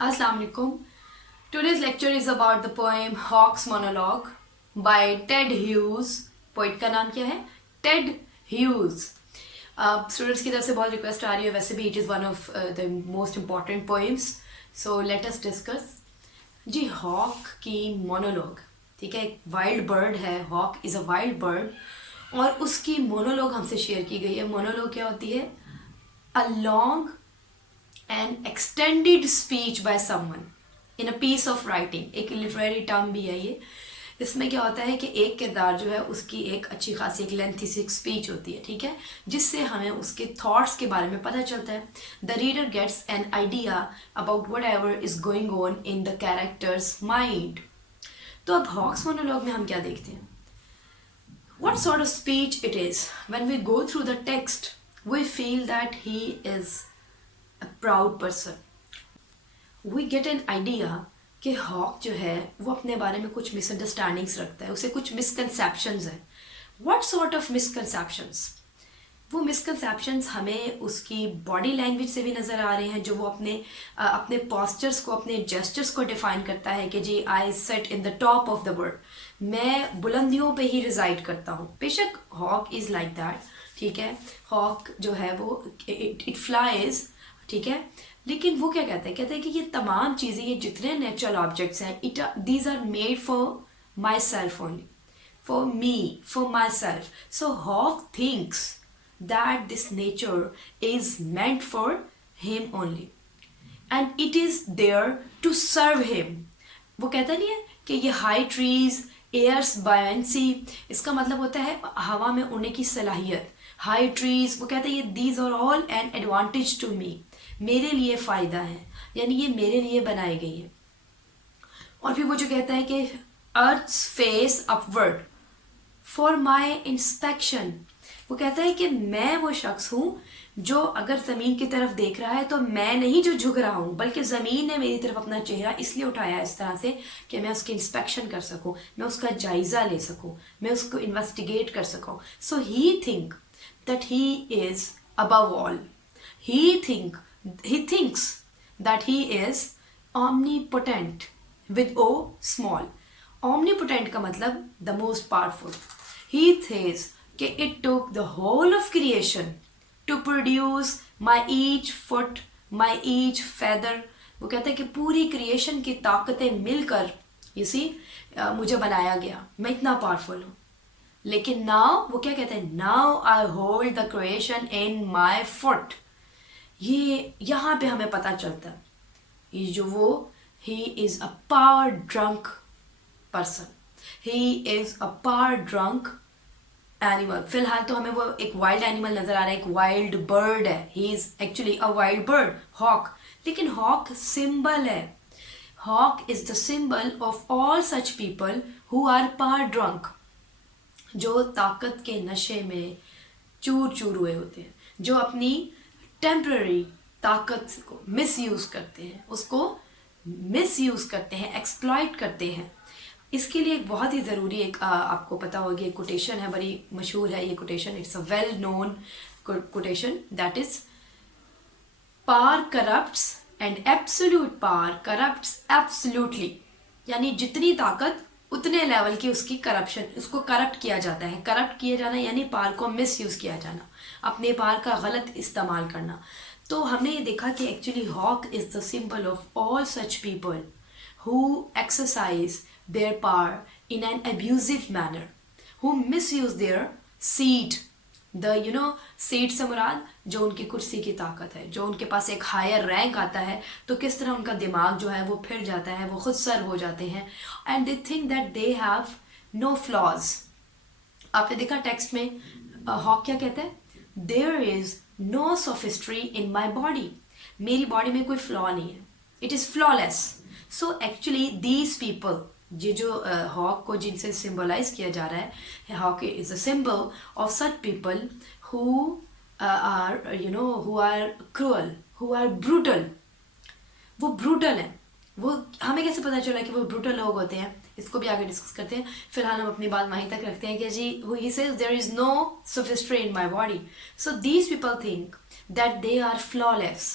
Assalamu alaikum. Today's lecture is about the poem Hawk's Monologue by Ted Hughes. Poet का नाम क्या है? Ted Hughes. Students की तरफ से बहुत रिक्वेस्ट आ रही है. वैसे भी it is one of the most important poems. So let us discuss. जी, हॉक की मोनोलॉग. ठीक है, एक वाइल्ड बर्ड है. Hawk is a wild bird और उसकी मोनोलॉग हमसे शेयर की गई है. मोनोलॉग क्या होती है? A long and extended speech by someone in a piece of writing. एक लिटरेरी टर्म भी है ये. इसमें क्या होता है कि एक किरदार जो है उसकी एक अच्छी खासी एक लेंथी सी एक स्पीच होती है. ठीक है, जिससे हमें उसके थॉट्स के बारे में पता चलता है. The reader gets an idea about whatever is going on in the character's mind. तो अब हॉक्स मोनोलॉग में हम क्या देखते हैं? What sort of speech it is? When we go through the text, we feel that he is a proud person. We get an idea कि hoc जो है वो अपने बारे में कुछ मिसअंडरस्टैंडिंग्स रखता है, उसे कुछ मिसकंसेप्शंस है. What sort of misconceptions? वो मिसकंसेप्शंस हमें उसकी बॉडी लैंग्वेज से भी नज़र आ रहे हैं, जो वो अपने पॉस्चर्स को, अपने जेस्चर्स को डिफाइन करता है कि जी I set in the top of the world. मैं बुलंदियों पे ही रिजाइड करता हूँ. बेशक हॉक इज़ लाइक दैट. ठीक है, हॉक जो है वो इट फ्लाइज. ठीक है, लेकिन वो क्या कहते हैं? कहते हैं कि ये तमाम चीज़ें, ये जितने नेचुरल ऑब्जेक्ट्स हैं, these are made for myself only, for me, for myself. So hawk thinks that this nature is meant for him only and it is there to serve him. वो कहता नहीं है कि ये high trees, years buoyancy, इसका मतलब होता है हवा में उड़ने की सलाहियत. हाई ट्रीज, वो कहते हैं ये these are all an advantage to me, मेरे लिए फ़ायदा है, यानी ये मेरे लिए बनाई गई है. और फिर वो जो कहता है कि earth's face upward for my inspection. वो कहता है कि मैं वो शख्स हूँ जो अगर ज़मीन की तरफ देख रहा है तो मैं नहीं जो झुक रहा हूँ, बल्कि ज़मीन ने मेरी तरफ अपना चेहरा इसलिए उठाया इस तरह से कि मैं उसकी इंस्पेक्शन कर सकूँ, मैं उसका जायज़ा ले सकूँ, मैं उसको इन्वेस्टिगेट कर सकूँ. So he think that he is above all. He thinks that he is omnipotent with O small. Omnipotent का मतलब the most powerful. He says कि it took the whole of creation to produce my each foot, my each feather. वो कहते हैं कि पूरी creation की ताकतें मिलकर मुझे बनाया गया, मैं इतना पावरफुल हूँ. लेकिन नाउ वो क्या कहते हैं? Now I hold the creation in my foot. ये यहाँ पे हमें पता चलता है ये जो वो he is a power drunk person, he is a power drunk animal. फिलहाल तो हमें वो एक वाइल्ड एनिमल नज़र आ रहा है, एक वाइल्ड बर्ड है. He is actually a wild bird, hawk. लेकिन हॉक सिंबल है. Hawk is the symbol of all such people who are power drunk, जो ताकत के नशे में चूर चूर हुए होते हैं, जो अपनी टेम्पररी ताकत को मिसयूज़ करते हैं, उसको मिसयूज़ करते हैं, एक्सप्लॉइट करते हैं. इसके लिए एक बहुत ही ज़रूरी एक आपको पता होगी एक कोटेशन है, बड़ी मशहूर है ये quotation. It's a well known quotation that is power corrupts and absolute power corrupts absolutely. यानी जितनी ताकत उतने लेवल की उसकी करप्शन, उसको करप्ट किया जाता है. करप्ट किया जाना यानी पावर को मिसयूज़ किया जाना, अपने पावर का गलत इस्तेमाल करना. तो हमने ये देखा कि actually hawk is the symbol of all such people who exercise their power in an abusive manner, who misuse their seat. Seat से मुराद जो उनकी कुर्सी की ताकत है, जो उनके पास एक हायर रैंक आता है तो किस तरह उनका दिमाग जो है वो फिर जाता है, वो खुद सर हो जाते हैं. And they think that they have no flaws. आपने देखा टेक्स्ट में हॉक क्या कहते हैं? There is no sophistry in my body, मेरी बॉडी में कोई फ्लॉ नहीं है, it is flawless. So actually these people, ये जो हॉक को जिनसे सिंबलाइज किया जा रहा है, hawk is a symbol of such people who are cruel, who are brutal. वो ब्रूटल हैं. वो हमें कैसे पता चला कि वो ब्रूटल लोग होते हैं? इसको भी आगे डिस्कस करते हैं. फिलहाल हम अपनी बात वहीं तक रखते हैं कि जी he says there is no sophistry in my body. So these people think that they are flawless,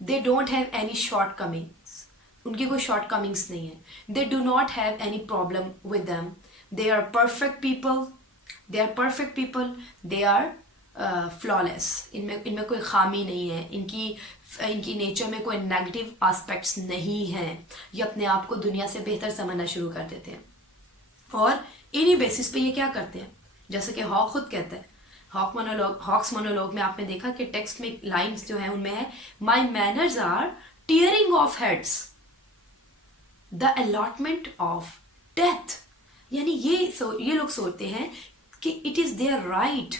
they don't have any shortcomings, उनकी कोई शॉर्ट कमिंग्स नहीं है, they do not have any problem with them, they are perfect people, they are perfect people, they are flawless, इनमें कोई खामी नहीं है, इनकी नेचर में कोई नेगेटिव एस्पेक्ट्स नहीं हैं, ये अपने आप को दुनिया से बेहतर समझना शुरू कर देते हैं। और इन्हीं बेसिस पे ये क्या करते हैं, जैसे कि हॉक खुद कहता है, हॉक्स मोनोलॉग में आपने देखा कि टेक्स्ट में लाइंस जो है उनमें है, my manners are tearing of heads, the allotment of death. यानी ये लोग सोचते हैं कि इट इज देयर राइट,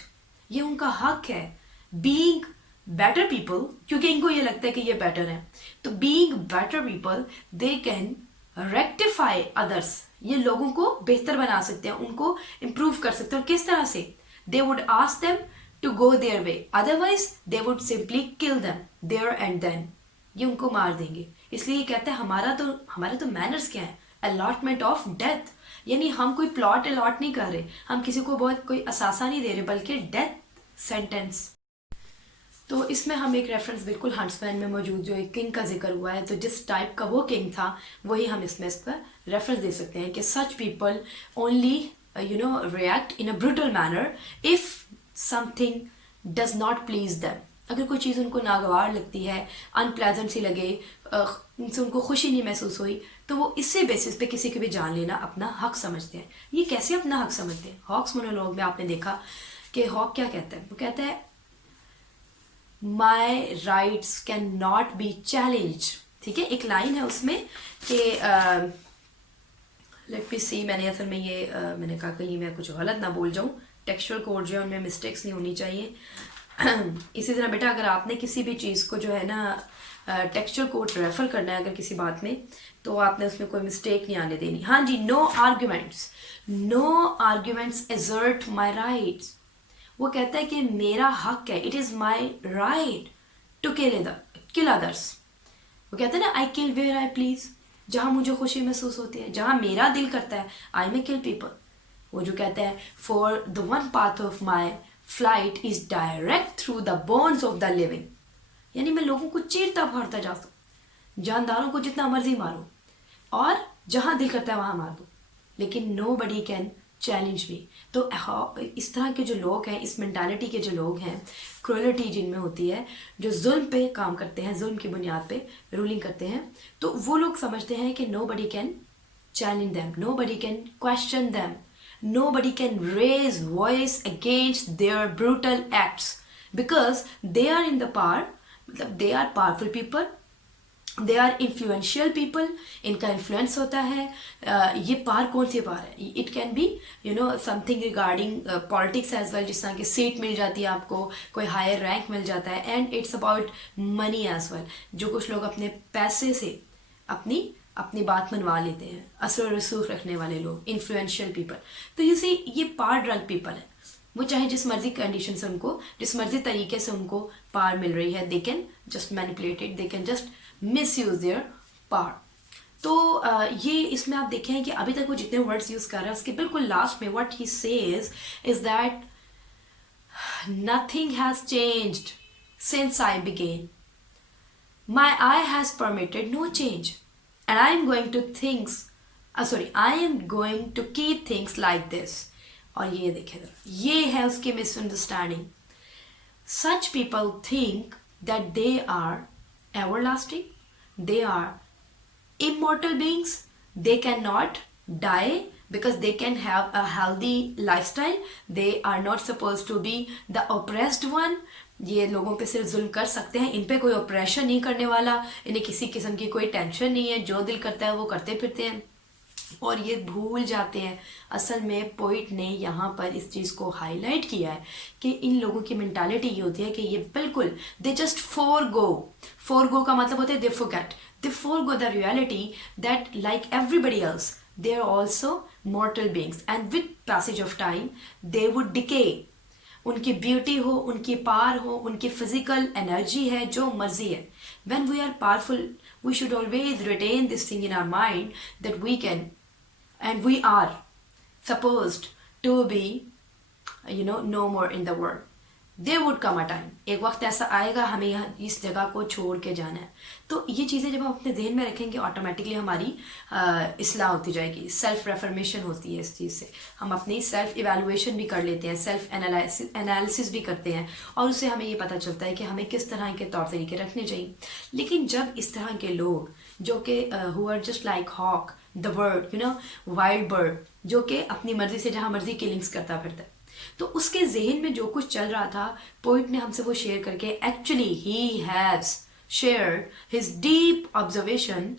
ये उनका हक है, बीइंग बेटर पीपल, क्योंकि इनको ये लगता है कि ये बेटर है, तो being better people they can rectify others, ये लोगों को बेहतर बना सकते हैं, उनको इम्प्रूव कर सकते हैं। और किस तरह से, they would ask them to go their way, otherwise they would simply kill them there and then, ये उनको मार देंगे। इसलिए ये कहते हैं हमारे तो मैनर्स क्या है, अलॉटमेंट ऑफ डेथ, यानी हम कोई प्लॉट अलॉट नहीं कर रहे, हम किसी को बहुत कोई असासा नहीं दे रहे, बल्कि डेथ सेंटेंस। तो इसमें हम एक रेफरेंस बिल्कुल हंट्समैन में मौजूद जो एक किंग का जिक्र हुआ है, तो जिस टाइप का वो किंग था वही हम इस पर रेफरेंस दे सकते हैं कि such people only react in a brutal manner if something does not please them. अगर कोई चीज़ उनको नागवार लगती है, अनप्लेजेंट सी लगे, उनसे उनको खुशी नहीं महसूस हुई, तो वो इसी बेसिस पे किसी की भी जान लेना अपना हक समझते हैं। ये कैसे अपना हक समझते हैं, हॉक्स मोनोलॉग में आपने देखा कि हॉक क्या कहता है, वो कहता है माई rights can not be challenge. ठीक है, एक लाइन है उसमें कि लेट मी सी, मैंने असल में ये मैंने कहा कहीं मैं कुछ गलत ना बोल जाऊँ, टेक्सचुअल कोड जो है उनमें मिस्टेक्स नहीं होनी चाहिए। इसी तरह बेटा अगर आपने किसी भी चीज़ को जो है ना टेक्सचुअल कोड रेफर करना है अगर किसी बात में, तो आपने उसमें कोई मिस्टेक नहीं आने देनी। हाँ जी, no arguments assert my rights, वो कहता है कि मेरा हक है, it is my right to kill others. वो कहता है ना, आई किल वेयर आई प्लीज, जहाँ मुझे खुशी महसूस होती है, जहाँ मेरा दिल करता है, आई मे किल पीपल। वो जो कहता है for the one path of my flight is direct through the bones of the living, यानी मैं लोगों को चीरता फाड़ता जा सकूँ, जानदारों को जितना मर्जी मारूँ और जहाँ दिल करता है वहाँ मार दूँ, लेकिन nobody can challenge me. तो इस तरह के जो लोग हैं, इस मेंटालिटी के जो लोग हैं, क्रूअलिटी जिनमें होती है, जो जुल्म पे काम करते हैं, जुल्म की बुनियाद पे रूलिंग करते हैं, तो वो लोग समझते हैं कि nobody can challenge them, nobody can question them, nobody can raise voice against their brutal acts because they are in the power, मतलब they are powerful people, they are influential people, इनका influence होता है। ये पार कौन सी पार है, it can be something regarding politics as well, जिस तरह की सीट मिल जाती है आपको, कोई हायर रैंक मिल जाता है, and it's about money as well, जो कुछ लोग अपने पैसे से अपनी बात मनवा लेते हैं, असर रसूख रखने वाले लोग, इन्फ्लुएंशियल पीपल। तो ये पार ड्रग पीपल है, वो चाहे जिस मर्जी कंडीशन से उनको, जिस मर्जी तरीके से उनको पार मिल रही है, they can just manipulated, they can just misuse their power. तो ये इसमें आप देखें कि अभी तक वो जितने वर्ड्स यूज कर रहा है उसके बिल्कुल लास्ट में what he says is that nothing has changed since I began, my eye has permitted no change, and I am going to keep things like this। और ये देखें, ये है उसकी misunderstanding. Such people think that they are everlasting, they are immortal beings, they cannot die because they can have a healthy lifestyle, they are not supposed to be the oppressed one। ये लोगों पे सिर्फ जुल्म कर सकते हैं, इन पे कोई ऑपरेशन नहीं करने वाला, इन्हें किसी किस्म की कोई टेंशन नहीं है, जो दिल करता है वो करते फिरते हैं। और ये भूल जाते हैं, असल में पोइट ने यहाँ पर इस चीज़ को हाईलाइट किया है कि इन लोगों की मेंटालिटी ये होती है कि ये बिल्कुल दे जस्ट फोरगो का मतलब होता है they forgo the reality that like everybody else they are also mortal beings and with passage of time they would decay. उनकी ब्यूटी हो, उनकी पार हो, उनकी फिजिकल एनर्जी है, जो मर्जी है, when we are powerful we should always retain this thing in our mind that we can and we are supposed to be no more in the world, there would come a time, एक वक्त ऐसा आएगा हमें यहाँ इस जगह को छोड़ के जाना है। तो ये चीज़ें जब हम अपने जहन में रखेंगे ऑटोमेटिकली हमारी इस्लाह होती जाएगी, सेल्फ रेफर्मेशन होती है इस चीज़ से। हम अपनी सेल्फ इवेलुएशन भी कर लेते हैं, सेल्फ एनालिसिस भी करते हैं, और उससे हमें ये पता चलता है कि हमें किस तरह के तौर तरीके रखने चाहिए। लेकिन जब इस तरह के लोग जो कि who are just like hawk the bird, you know, wild bird, जो कि अपनी मर्जी से जहाँ मर्जी किलिंग्स करता फिरता है, तो उसके जहन में जो कुछ चल रहा था पोइट ने हमसे वो शेयर करके, actually he has shared his deep observation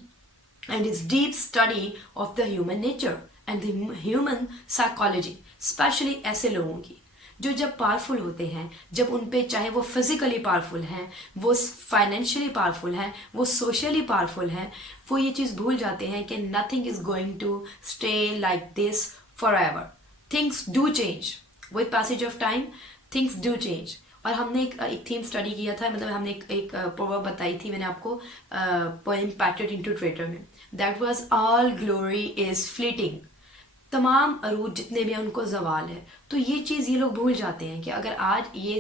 and his deep study of the human nature and the human psychology, specially ऐसे लोगों की जो जब पावरफुल होते हैं, जब उन पे चाहे वो फिजिकली पावरफुल हैं, वो फाइनेंशियली पावरफुल हैं, वो सोशली पावरफुल हैं, वो ये चीज़ भूल जाते हैं कि nothing is going to stay like this forever, things do change with passage of time, things do change. और हमने एक थीम स्टडी किया था, मतलब हमने एक प्रोवर्ब बताई थी मैंने आपको पोएम पैटेड इनटू ट्रेटर में, that was all glory is fleeting, तमाम अरूज जितने भी हैं उनको जवाल है। तो ये चीज़ ये लोग भूल जाते हैं कि अगर आज ये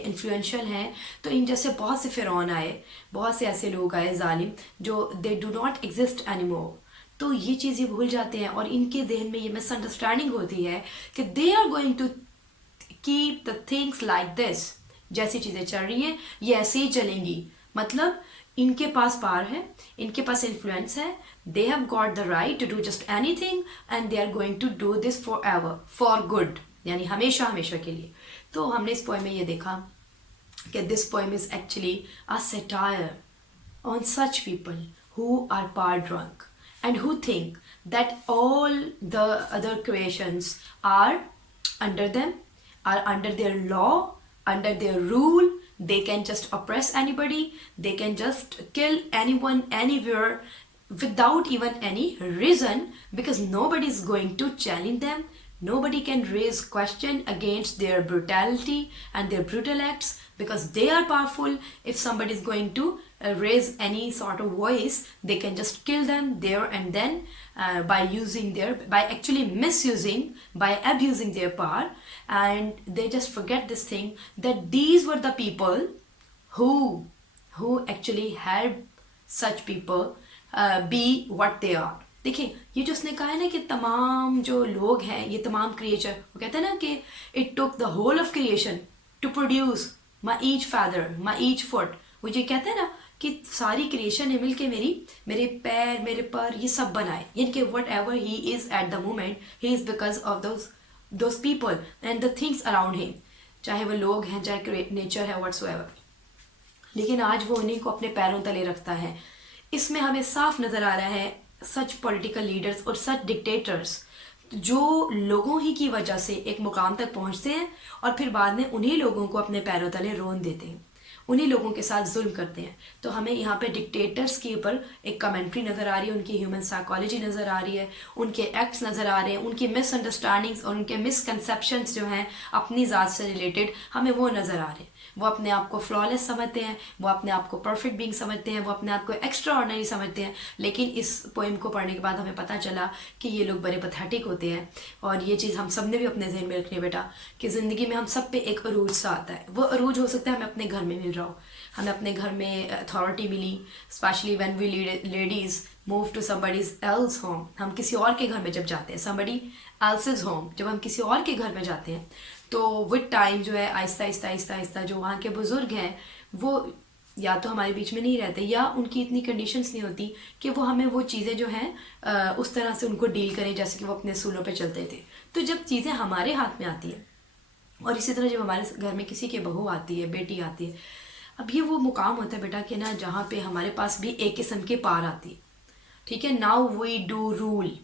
इन्फ्लुएंशियल हैं, तो इन जैसे बहुत से फ़िरौन आए, बहुत से ऐसे लोग आए जालिम, जो दे डू नॉट एग्जिस्ट एनीमोर। तो ये चीज़ ये भूल जाते हैं और इनके जहन में ये मिसअंडरस्टैंडिंग होती है कि they are going to keep the things like this, जैसी चीज़ें चल रही हैं ये ऐसे ही चलेंगी, मतलब इनके पास पावर है, इनके पास इन्फ्लुएंस है, they have got the right to do just anything and they are going to do this forever, for good, यानी हमेशा हमेशा के लिए। तो हमने इस पोएम में ये देखा कि this poem is actually a satire on such people who are power drunk and who think that all the other creations are under them, are under their law, under their rule. They can just oppress anybody, they can just kill anyone anywhere without even any reason, because nobody is going to challenge them, nobody can raise question against their brutality and their brutal acts, because they are powerful. If somebody is going to raise any sort of voice, they can just kill them there and then, by actually misusing, by abusing their power. And they just forget this thing, that these were the people who actually helped such people be what they are. देखिए, ये जो उसने कहा है ना कि तमाम जो लोग हैं, ये तमाम क्रिएचर, वो कहते हैं ना कि it took the whole of creation to produce my each feather, my each foot. वो ये कहते हैं ना कि सारी क्रिएशन ने मिलके मेरे पैर, मेरे पर, ये सब बनाए, यानी कि what ever he is at the moment, he is because of those people and the things around him, चाहे वो लोग हैं, चाहे नेचर है, व्हाट्सएवर। लेकिन आज वो उन्हीं को अपने पैरों तले रखता है। इसमें हमें साफ नजर आ रहा है सच पॉलिटिकल लीडर्स और सच डिक्टेटर्स जो लोगों ही की वजह से एक मुकाम तक पहुंचते हैं और फिर बाद में उन्हीं लोगों को अपने पैरों तले रोन देते हैं, उन्हीं लोगों के साथ जुल्म करते हैं। तो हमें यहाँ पे डिक्टेटर्स के ऊपर एक कमेंट्री नज़र आ रही है, उनकी ह्यूमन साइकोलॉजी नज़र आ रही है, उनके एक्ट्स नज़र आ रहे हैं, उनकी मिसअंडरस्टैंडिंग्स और उनके मिसकंसेप्शंस जो हैं अपनी ज़ात से रिलेटेड, हमें वो नज़र आ रहे हैं। वो अपने आप को फ्लॉलेस समझते हैं, वो अपने आप को परफेक्ट बीइंग समझते हैं, वो अपने आप को एक्स्ट्रा ऑर्डिनरी समझते हैं। लेकिन इस पोएम को पढ़ने के बाद हमें पता चला कि ये लोग बड़े पैथेटिक होते हैं। और ये चीज़ हम सब ने भी अपने जहन में रखनी है बेटा, कि ज़िंदगी में हम सब पे एक अरूज सा आता है। वो अरूज हो सकता है हमें अपने घर में मिल रहा हो, हमें अपने घर में अथॉरिटी मिली, specially when we ladies move to somebody's else home, हम किसी और के घर में जब जाते हैं, somebody else's home, जब हम किसी और के घर में जाते हैं, तो विद टाइम जो है आहिस्ता आहिस्ता आहिस्ता आहिस्ता जो वहाँ के बुज़ुर्ग हैं वो या तो हमारे बीच में नहीं रहते, या उनकी इतनी कंडीशंस नहीं होती कि वो हमें वो चीज़ें जो हैं उस तरह से उनको डील करें जैसे कि वो अपने सूलों पे चलते थे। तो जब चीज़ें हमारे हाथ में आती हैं, और इसी तरह जब हमारे घर में किसी की बहू आती है, बेटी आती है, अब ये वो मुकाम होता है बेटा कि ना जहाँ पे हमारे पास भी एक किस्म की पार आती है। ठीक है, now we do rule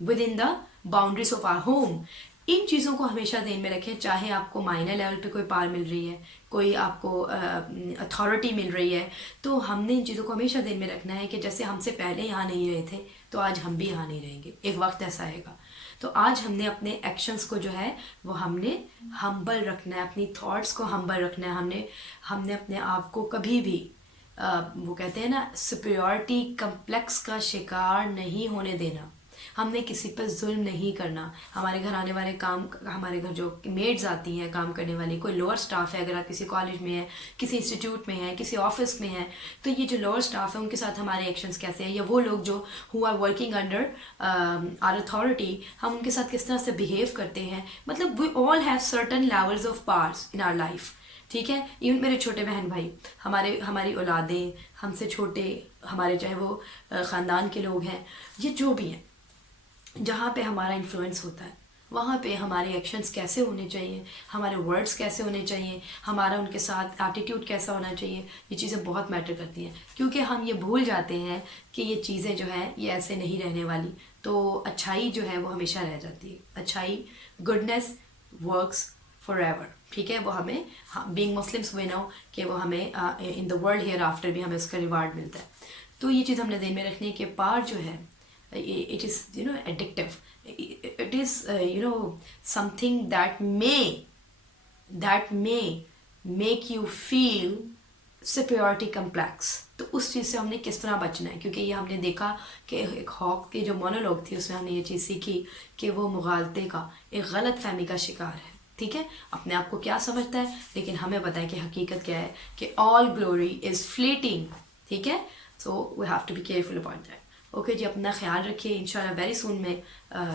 within the boundaries of our home. इन चीज़ों को हमेशा ध्यान में रखें, चाहे आपको माइनर लेवल पे कोई पावर मिल रही है, कोई आपको अथॉरिटी मिल रही है, तो हमने इन चीज़ों को हमेशा ध्यान में रखना है कि जैसे हमसे पहले यहाँ नहीं रहे थे तो आज हम भी यहाँ नहीं रहेंगे, एक वक्त ऐसा आएगा। तो आज हमने अपने एक्शंस को जो है वो हमने हम्बल रखना है, अपनी थॉट्स को हम्बल रखना है, हमने अपने आप को कभी भी वो कहते हैं ना सुपीरियॉरिटी कम्प्लेक्स का शिकार नहीं होने देना। हमने किसी पर जुल्म नहीं करना। हमारे घर आने वाले हमारे घर जो मेड्स आती हैं काम करने वाली, कोई लोअर स्टाफ है, अगर आप किसी कॉलेज में है, किसी इंस्टीट्यूट में है, किसी ऑफिस में है, तो ये जो लोअर स्टाफ है उनके साथ हमारे एक्शंस कैसे हैं, या वो लोग जो who are working under our authority, हम उनके साथ किस तरह से बिहेव करते हैं। मतलब we all have certain levels of powers in our life, ठीक है। इवन मेरे छोटे बहन भाई, हमारी औलादें, हमसे छोटे, हमारे चाहे वो ख़ानदान के लोग हैं, ये जो भी हैं, जहाँ पे हमारा इन्फ्लुएंस होता है वहाँ पे हमारे एक्शंस कैसे होने चाहिए, हमारे वर्ड्स कैसे होने चाहिए, हमारा उनके साथ एटीट्यूड कैसा होना चाहिए, ये चीज़ें बहुत मैटर करती हैं। क्योंकि हम ये भूल जाते हैं कि ये चीज़ें जो हैं ये ऐसे नहीं रहने वाली। तो अच्छाई जो है वो हमेशा रह जाती है। अच्छाई, गुडनेस वर्क्स फॉर एवर, ठीक है। वो हमें, बीइंग मुस्लिम्स वी नो कि वो हमें in the world here after भी हमें उसका रिवार्ड मिलता है। तो ये चीज़ हमने ध्यान में रखनी है कि पार जो है it is addictive, it is something that may make you feel superiority complex। तो उस चीज़ से हमने किस तरह बचना है, क्योंकि ये हमने देखा कि एक हॉक की जो मोनोलॉग थी उसमें हमने ये चीज़ सीखी कि वो मुगालते का, एक गलत फहमी का शिकार है, ठीक है। अपने आप को क्या समझता है, लेकिन हमें पता है कि हकीकत क्या है, कि ऑल ग्लोरी इज़ फ्लीटिंग, ठीक है। So we have to be careful about that. Okay जी, अपना ख्याल रखिए। इंशाल्लाह वेरी सून मैं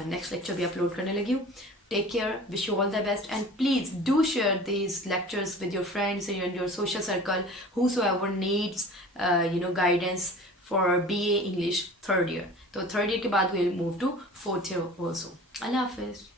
नेक्स्ट लेक्चर भी अपलोड करने लगी हूँ। Take care, wish you all the best, and please do share these lectures with your friends and your social circle whosoever needs guidance for BA English third year। तो third year के बाद we'll move to fourth year also। अल्लाह हाफिज़।